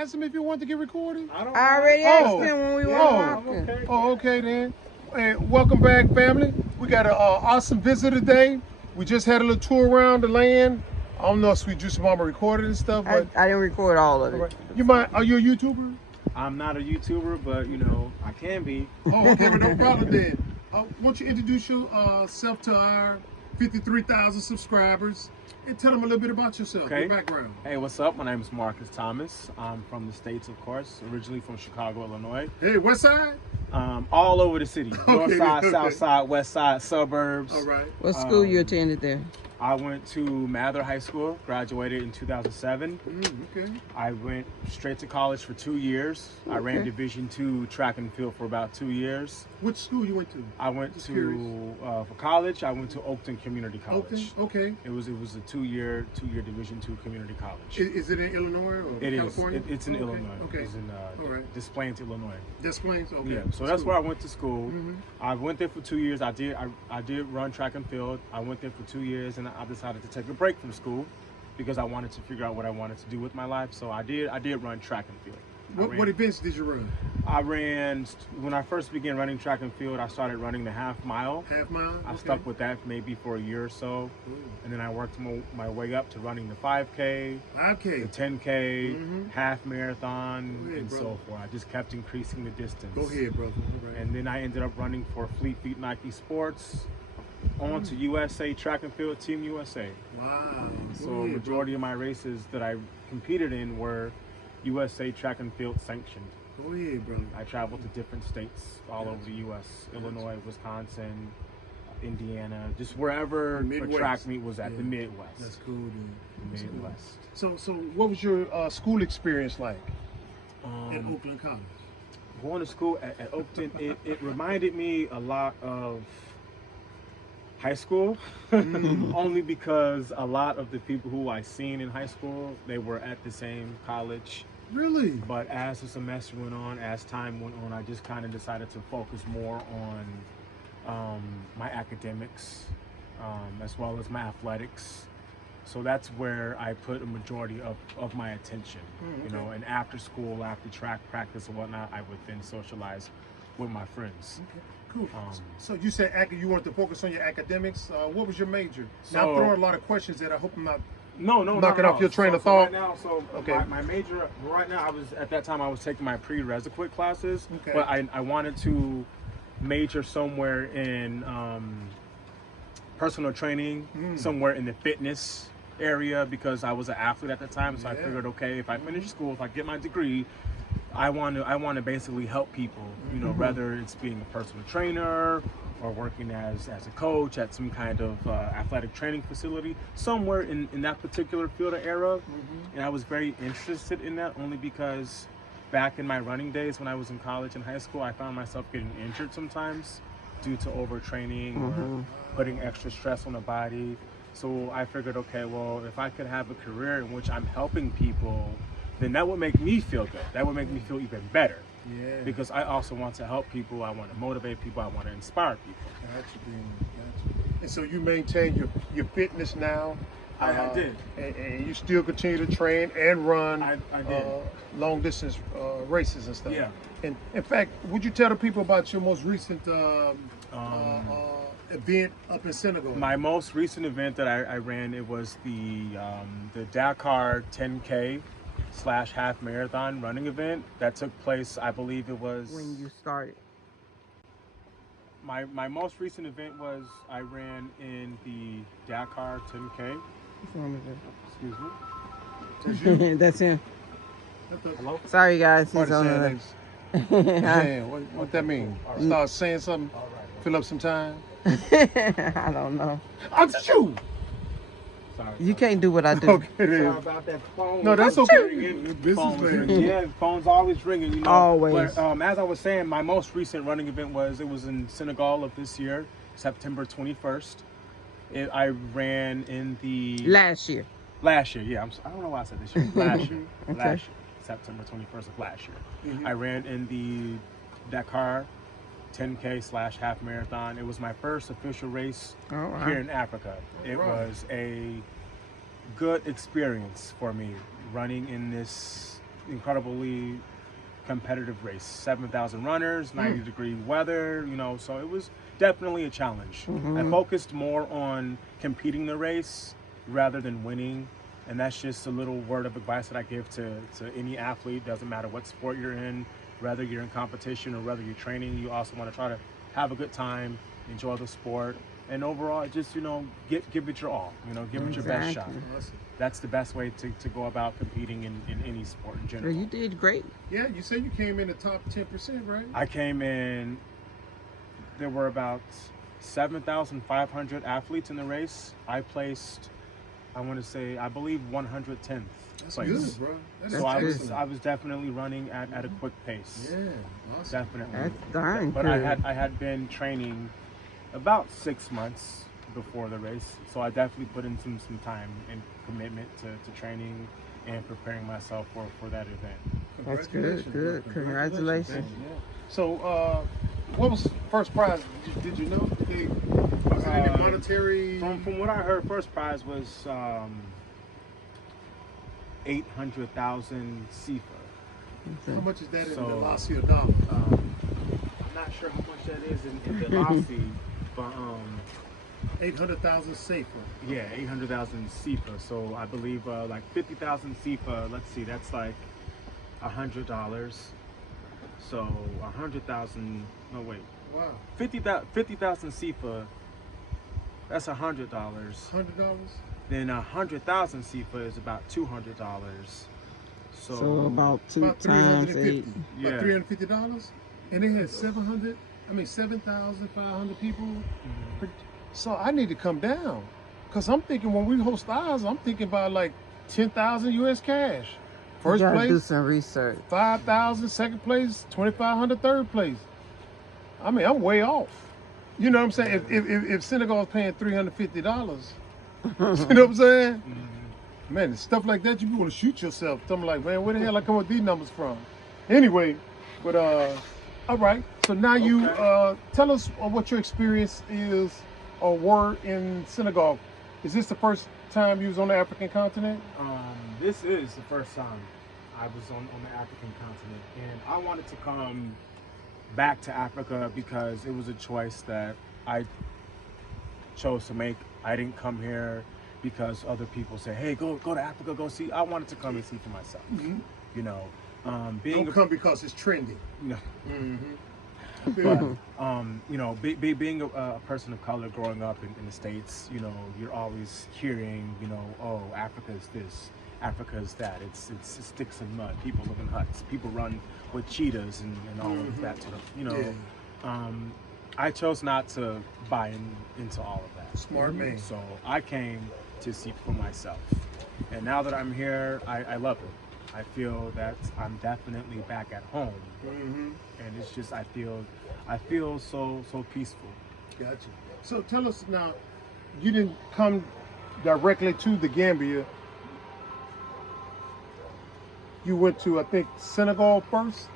ask him if you want to get recorded? I already asked him when we were walking. Okay. Oh, okay then. And welcome back, family. We got an awesome visit today. We just had a little tour around the land. I don't know if Sweet Juicy Mama recorded and stuff, but I didn't record all of it. right. You might? Are you a YouTuber? I'm not a YouTuber, but I can be. Oh, okay, but no problem then. Why don't you introduce yourself to our 53,000 subscribers and tell them a little bit about yourself, Okay. your background. Hey, what's up? My name is Marcus Thomas. I'm from the States, of course, originally from Chicago, Illinois. Hey, West Side? All over the city. North side, okay. south side, west side, suburbs. All right. What school you attended there? I went to Mather High School, graduated in 2007. Okay. I went straight to college for 2 years. I ran Okay. Division II track and field for about 2 years. Which school you went to? I went Just to curious. for college. I went to Oakton Community College. Oakton? Okay. It was a 2-year Division II community college. Is it in Illinois or It is. California? It's in Okay. Illinois. Okay. It's in All right. Des Plaines, Illinois. Des Plaines? Okay. Yeah. So that's cool. where I went to school. Mhm. I went there for 2 years. I did run track and field. I went there for 2 years, and I decided to take a break from school because I wanted to figure out what I wanted to do with my life. So I did run track and field. What events did you run? I ran when I first began running track and field. I started running the half mile. Half mile? I Okay. stuck with that maybe for a year or so, Cool. and then I worked my way up to running the 5K, 5K. the 10K, Mhm. half marathon, Go ahead, and so brother. forth. I just kept increasing the distance. Go ahead, brother. All right. And then I ended up running for Fleet Feet Nike Sports, on to USA Track and Field Team USA. Wow. So Go ahead, majority of my races that I competed in were USA Track and Field sanctioned. Go ahead, brother. I traveled to different states all over the U.S. Illinois, Wisconsin, Indiana, just wherever a track meet was at, the Midwest. That's cool, dude. The Midwest. So what was your school experience like at Um, Oakland College? Going to school at Oakton, it reminded me a lot of high school, only because a lot of the people who I seen in high school, they were at the same college. Really? But as the semester went on, as time went on, I just kind of decided to focus more on my academics, as well as my athletics. So that's where I put a majority of my attention, okay. and after school, after track practice and whatnot, I would then socialize with my friends. Okay, cool. So you said you wanted to focus on your academics. What was your major? Now So- I'm throwing a lot of questions that I hope I'm not. No, Knocking not off your at all. train of So thought. right now, Okay. my major right now, at that time I was taking my prerequisite classes, Okay. but I wanted to major somewhere in personal training, somewhere in the fitness area because I was an athlete at the time. So I Yeah. figured, okay, if I finish school, if I get my degree, I want to basically help people. Whether it's being a personal trainer or working as a coach at some kind of athletic training facility, somewhere in that particular field or era. And I was very interested in that only because back in my running days when I was in college and high school, I found myself getting injured sometimes due to overtraining or putting extra stress on the body. So I figured, okay, well, if I could have a career in which I'm helping people, then that would make me feel good. That would make me feel even better. Yeah. Because I also want to help people. I want to motivate people. I want to inspire people. Gotcha. And so you maintain your fitness now. I did. And you still continue to train and run I did. long distance races and stuff. Yeah. And in fact, would you tell the people about your most recent event up in Senegal? My most recent event that I ran, it was the Dakar 10K / half marathon running event that took place, I believe it was When you started. my most recent event was I ran in the Dakar 10K. Excuse me. That's him. Hello? Sorry, guys. Party He's on saying the. things. Man, what that mean? Start saying something, fill up some time. I don't know. I'm just you. Sorry. You can't do what I do. Okay, Sorry then. about that phone. No, that's was okay. ringing. Business Phone was man. ringing. Yeah, phone's always ringing, Always. But as I was saying, my most recent running event was in Senegal of this year, September 21st. I ran in the Last year. last year. Yeah, I don't know why I said this year. Last year. Okay. Last year. September 21st of last year. I ran in the Dakar 10K / half marathon. It was my first official race All right. here in Africa. It was a good experience for me running in this, incredibly competitive race. 7,000 runners, 90-degree weather, you know, so it was definitely a challenge. I focused more on competing the race rather than winning. And that's just a little word of advice that I give to any athlete. Doesn't matter what sport you're in, whether you're in competition or whether you're training, you also want to try to have a good time, enjoy the sport, and overall, just, you know, give it your all, you know, give it your best shot. That's the best way to go about competing in any sport in general. You did great. Yeah, you said you came in the top 10%, right? I came in, there were about 7,500 athletes in the race. I placed, I want to say, I believe 110th That's place. good, bro. That's So excellent. I was definitely running at a quick pace. Yeah, awesome. Definitely. That's darn But good. I had been training about 6 months before the race, so I definitely put in some time and commitment to training and preparing myself for that event. That's good, good. Bro. Congratulations. Yeah. So, what was first prize? Did you know? Was it any monetary? From what I heard, first prize was 800,000 CFA. How much is that in So, the Lassie dollar? I'm not sure how much that is in the Lassie, but 800,000 safer. yeah, 800,000 CFA. So I believe like 50,000 CFA. Let's see, that's like $100. So 100,000. No wait, Wow. 50,000 CFA. That's $100. $100? Then 100,000 CFA is about $200. So about two About times 350. eight. Yeah. About $350, and they had 7,500 people. So I need to come down, cause I'm thinking when we host ours, I'm thinking about like 10,000 US cash. You First gotta do place, some research. 5,000. Second place, 2,500. Third place. I mean, I'm way off. You know what I'm saying? If Senegal's paying $350, you know what I'm saying? Man, stuff like that, you be want to shoot yourself. I'm like, man, where the hell I come up with these numbers from? Anyway, but all right. So now you tell us what your experience is or were in Senegal. Is this the first time you was on the African continent? This is the first time I was on the African continent, and I wanted to come back to Africa because it was a choice that I chose to make. I didn't come here because other people say, hey, go to Africa, go see. I wanted to come and see for myself. You know, Don't come because it's trendy. No. But, You know, being a person of color growing up in the States, you know, you're always hearing, you know, oh, Africa is this, Africa is that. It's sticks and mud. People live in huts. People run with cheetahs and all of that sort of, you know. I chose not to buy into all of that. Smart man. So I came to see for myself. And now that I'm here, I love it. I feel that I'm definitely back at home. And it's just, I feel so peaceful. Gotcha. So tell us now, you didn't come directly to the Gambia. You went to, I think, Senegal first?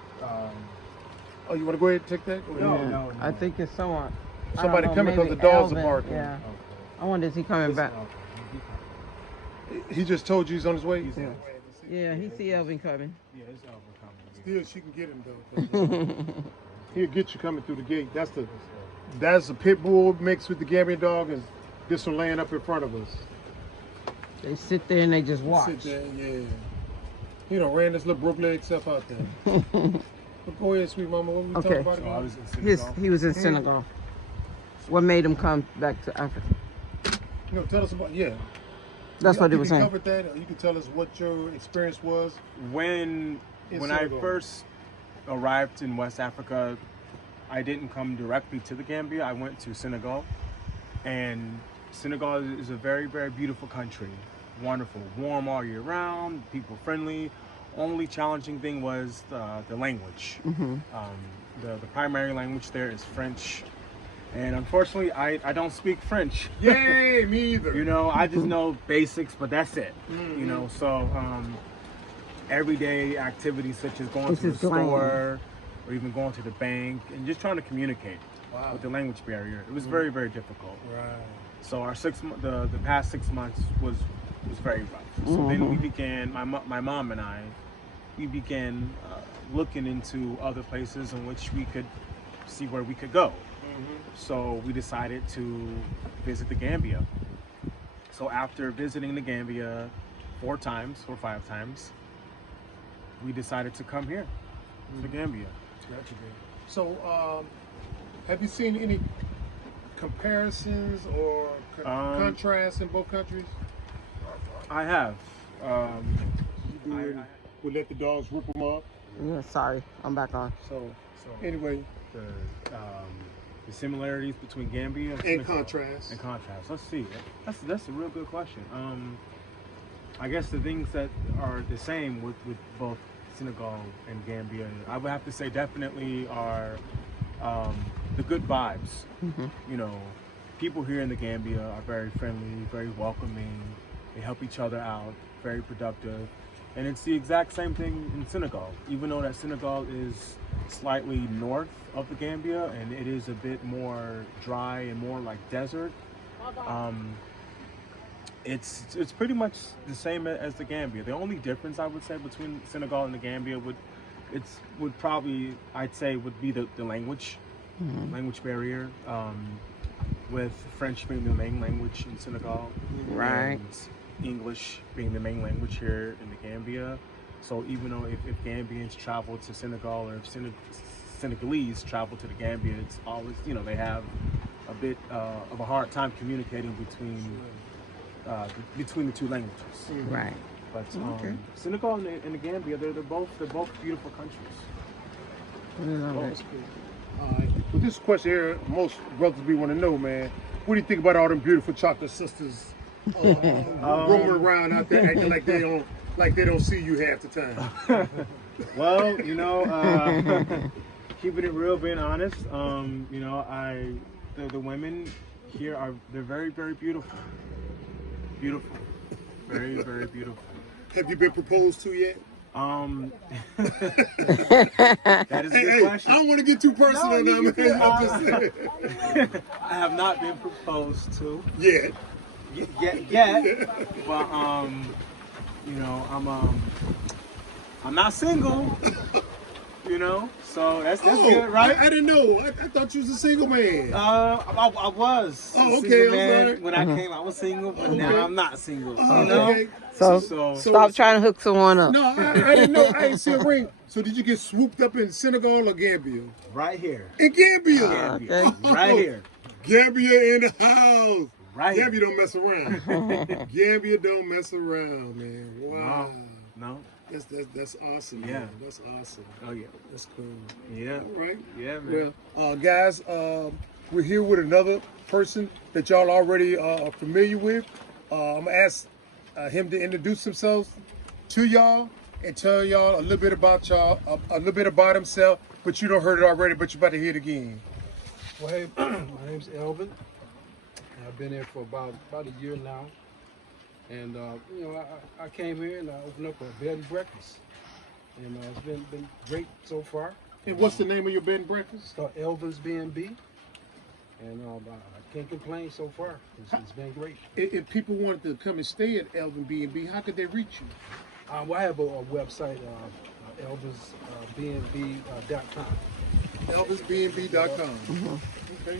Oh, you want to go ahead and take that? Go ahead. No. I think it's someone. I Somebody don't know, coming because the maybe dogs are Elvin. barking. Yeah. I wonder is he coming back? He just told you he's on his way? Yeah. Yeah, he see Elvin coming. Yeah, it's Elvin coming. Still, she can get him though. He'll get you coming through the gate. That's the pit bull mixed with the Gambian dog, and this one laying up in front of us. They sit there and they just watch. Sit there, yeah. He done ran this little brook leg stuff out there. But go ahead, sweet mama. What were we talking about So I again? was in Senegal. He was in Senegal. What made him come back to Africa? You know, tell us about That's what he was You saying. covered that, or you can tell us what your experience was. When I Senegal. first arrived in West Africa, I didn't come directly to the Gambia. I went to Senegal, and Senegal is a very, very beautiful country. Wonderful, warm all year round, people friendly. Only challenging thing was the language. The primary language there is French, and unfortunately, I don't speak French. Yay, me either. You know, I just know basics, but that's it. You know, so everyday activities such as going to the store or even going to the bank and just trying to communicate with the language barrier. It was very, very difficult. Right. So our the past 6 months was very rough. So then we began, my mom and I we began looking into other places in which we could see where we could go. So we decided to visit the Gambia. So after visiting the Gambia 4 times or 5 times, we decided to come here to Gambia. Gotcha. So, have you seen any comparisons or contrasts in both countries? I have. We let the dogs rip them up. Yeah, sorry, I'm back on. So Anyway, the similarities between Gambia and Senegal. contrast. And contrast. Let's see. That's a real good question. I guess the things that are the same with both Senegal and Gambia, I would have to say definitely are the good vibes. You know, people here in the Gambia are very friendly, very welcoming. They help each other out, very productive. And it's the exact same thing in Senegal, even though that Senegal is slightly north of the Gambia and it is a bit more dry and more like desert. It's pretty much the same as the Gambia. The only difference I would say between Senegal and the Gambia would probably, I'd say, would be the language, language barrier, with French being the main language in Senegal. Right. And English being the main language here in the Gambia. So even though if Gambians travel to Senegal or if Senegalese travel to the Gambia, it's always, you know, they have a bit of a hard time communicating between the 2 languages. Right. But Senegal and the Gambia, they're both beautiful countries. All right. With this question here, most brothers we want to know, man. What do you think about all them beautiful chocolate sisters roaming around out there acting like they don't see you half the time? Well, you know, keeping it real, being honest, you know, the women here they're very, very beautiful. Beautiful. Very, very beautiful. Have you been proposed to yet? That is a good question. I don't want to get too personal now, man. I have not been proposed to Yet. yet, but you know, I'm not single. You know, so that's good, right? I didn't know. I thought you was a single man. I was. Oh, a okay, single I'm man. sorry. When I came, I was single, but Okay. now I'm not single. Oh, You know? okay. So stop trying to hook someone up. No, I didn't know. I didn't see a ring. So did you get swooped up in Senegal or Gambia? Right here. In Gambia. Gambia. Okay. Right here. Gambia in the house. Right Gambia here. don't mess around. Gambia don't mess around, man. Wow. No. That's awesome. Yeah. Man. That's awesome. Oh yeah. That's cool. Yeah. All right. Yeah, man. Well, guys, we're here with another person that y'all already are familiar with. I'm gonna ask him to introduce himself to y'all and tell y'all a little bit about a little bit about himself. But you don't heard it already, but you're about to hear it again. Well, hey, my name's Elvin. I've been here for about a year now. And, you know, I came here and I opened up a bed and breakfast. And it's been great so far. And what's the name of your bed and breakfast? It's called Elvin's B&B. And I can't complain so far. It's been great. If people wanted to come and stay at Elvin B&B, how could they reach you? Well, I have a website, elvinsbnb.com. ElvisBnB.com. Okay.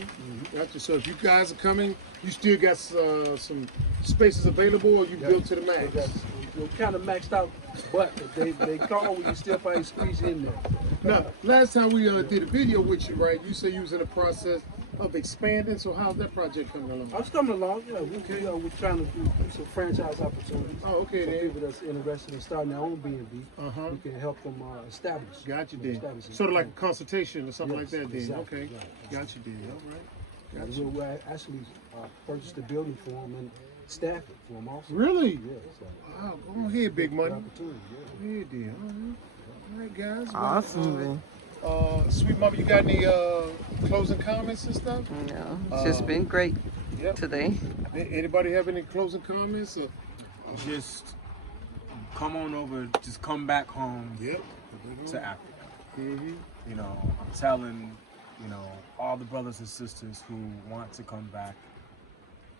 Gotcha. So if you guys are coming, you still got some spaces available, or you built to the max? We're kind of maxed out, but if they call, we can still probably squeeze in there. Now, last time we did a video with you, right? You said you was in the process of expanding. So how's that project coming along? I was coming along. You know, we're trying to do some franchise opportunities. Oh, okay, For then. people that's interested in starting their own B&B, Uh-huh. we can help them establish. Got you, know, then. establish it. Sort of like a consultation or something Yes, like that, then. exactly, Okay. right. Got you, then. All right. And Got you. we'll actually purchase the building for them and staff it for them also. Really? Yeah, so Wow. Go ahead, big money. opportunity. Yeah. Yeah, then. All right, guys. Well, Awesome, man. Sweet mama, you got any closing comments and stuff? No, it's just been great Yep. today. Anybody have any closing comments? Or? Just come on over. Just come back home Yep. to Africa. Mm-hmm. You know, I'm telling, you know, all the brothers and sisters who want to come back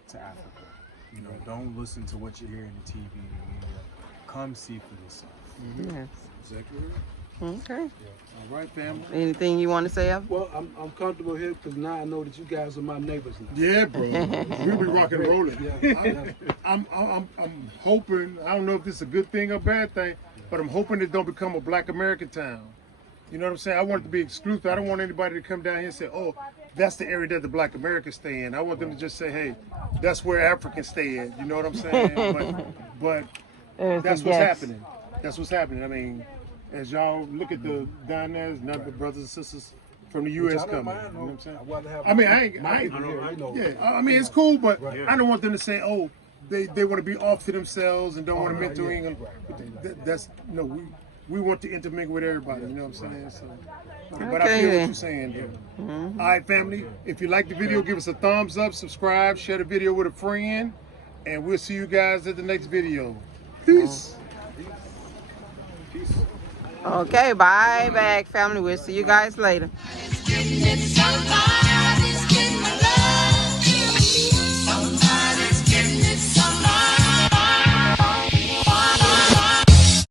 to Africa. You know, don't listen to what you hear in the TV and the media. Come see for yourself. Yes. Exactly. Okay. All right, family. Anything you want to say, Elvin? Well, I'm comfortable here because now I know that you guys are my neighbors now. Yeah, bro. We'll be rocking and rolling. Yeah. I'm hoping. I don't know if this is a good thing or bad thing, but I'm hoping it don't become a Black American town. You know what I'm saying? I want it to be exclusive. I don't want anybody to come down here and say, "Oh, that's the area that the Black Americans stay in." I want them to just say, "Hey, that's where Africans stay at." You know what I'm saying? but that's what's happening. That's what's happening. I mean, as y'all look at the down there, there's nothing but brothers and sisters from the U.S. I don't coming. mind, You know what I'm saying? I'd rather have I mean, my people here, you know. yeah. I mean, it's cool, but Right. I don't want them to say, "Oh, they want to be off to themselves and don't want to right, mentor yeah. England." That's no. We want to intermingle with everybody. You know what I'm saying? So, but I Okay, feel what then. you're saying. Though. All right, family. If you like the video, give us a thumbs up, subscribe, share the video with a friend, and we'll see you guys at the next video. Peace. Peace. Okay, bye back, family. We'll see you guys later. It's getting somebody.